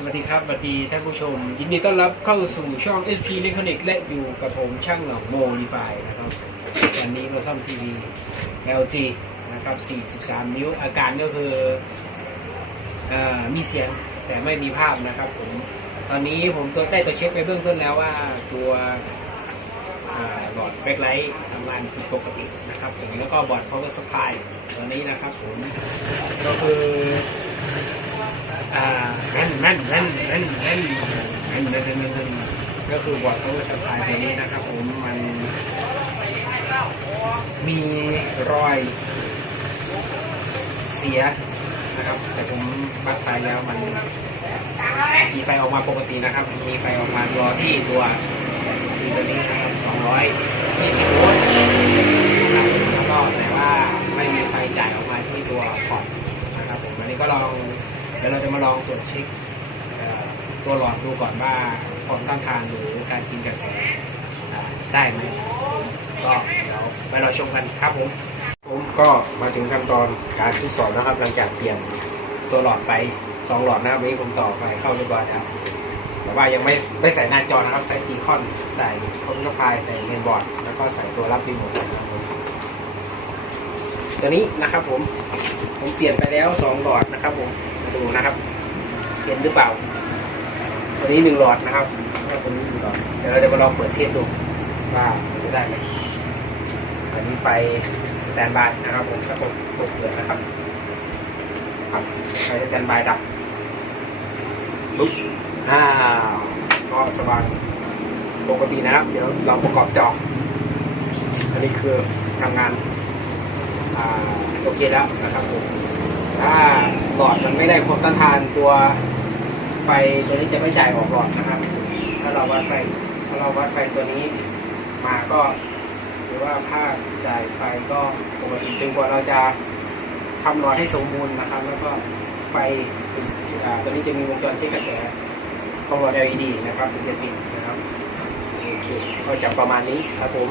สวัสดีครับสวัสดีท่านผู้ชม ยินดีต้อนรับเข้าสู่ช่อง SP Electronic และอยู่กับผมช่างหนองโมดีไฟนะครับวันนี้เราซ่อมทีวี LG นะครับ 43 นิ้ว อาการก็คืออมีเสียงแต่ไม่มีภาพนะครับผม ตอนนี้ผมตัวได้ตัวเช็คไปเบื้องต้นแล้วว่าตัวอ่าหลอดแบ็คไลท์ทำงานผิดปกตินะครับแล้วก็บอร์ด power supply ตัวนี้นะครับผมก็คือ อ่านั่นนั่นนั่นนั่นนั่นนั่นนั่นนั่นนั่นก็คือบอร์ดเขาสปายตัวนี้นะครับผมมันมีรอยเสียนะครับ แต่ผมวัดไฟแล้วมันมีไฟออกมาปกตินะครับ มีไฟออกมารอที่ตัวตัวนี้นะครับ220โวลต์นะครับแล้วก็แต่ว่าไม่มีไฟจ่ายออกมาที่ตัวพอร์ตนะครับผมอันนี้ก็ลอง เดี๋ ยวเราจะมาลองตรวจเช็คตัวหลอดดูก่อนว่าความต้านทานหรือการกินกระแสได้ไหมก็เดี๋ยวไปราชมกันครับผมผมก็มาถึงขั้นตอนการทดสอบนะครับ หลังจากเปลี่ยนตัวหลอดไปสองหลอดนะครับนี้ผมต่อไฟเข้าเรียบร้อยแล้วแต่ว่ายังไม่ไม่ใส่หน้าจอนะครับ ใส่ทีคอนใส่คอมพิวเตอร์ไฟใส่เมนบอร์ดแล้วก็ใส่ตัวรับรีโมทนะครับผม ตัวนี้นะครับ ผม ผมเปลี่ยนไปแล้วสองหลอดนะครับ ผมมาดูนะครับ เห็นหรือเปล่า ตัวนี้หนึ่งหลอดนะครับแล้วตัวนี้หนึ่งหลอดเดี๋ยวเราจะมาลองเปิดเทสดูว่ามันจะได้ไหมอันนี้ไปสแตนบายนะครับ ผมถ้าผมกดเปิดนะครับครับไปสแตนบายดับปุ๊บอ้าวก็สว่างปกตินะครับ เดี๋ยวเราประกอบจออันนี้คือทำงานอ่า โอเคแล้วนะครับผมถ้าหลอดมันไม่ได้ความต้านทานตัวไฟตัวนี้จะไม่จ่ายออกหลอดนะครับ ถ้าเราวัดไฟถ้าเราวัดไฟตัวนี้มาก็หรือว่าค่าจ่ายไฟก็ปกติจนกว่าเราจะทำหลอดให้สมบูรณ์นะครับ แล้วก็ไฟตัวนี้จะมีวงจรเช็คกระแสของหลอด LED นะครับถึงจะติดนะครับโอเคก็จะประมาณนี้ครับผม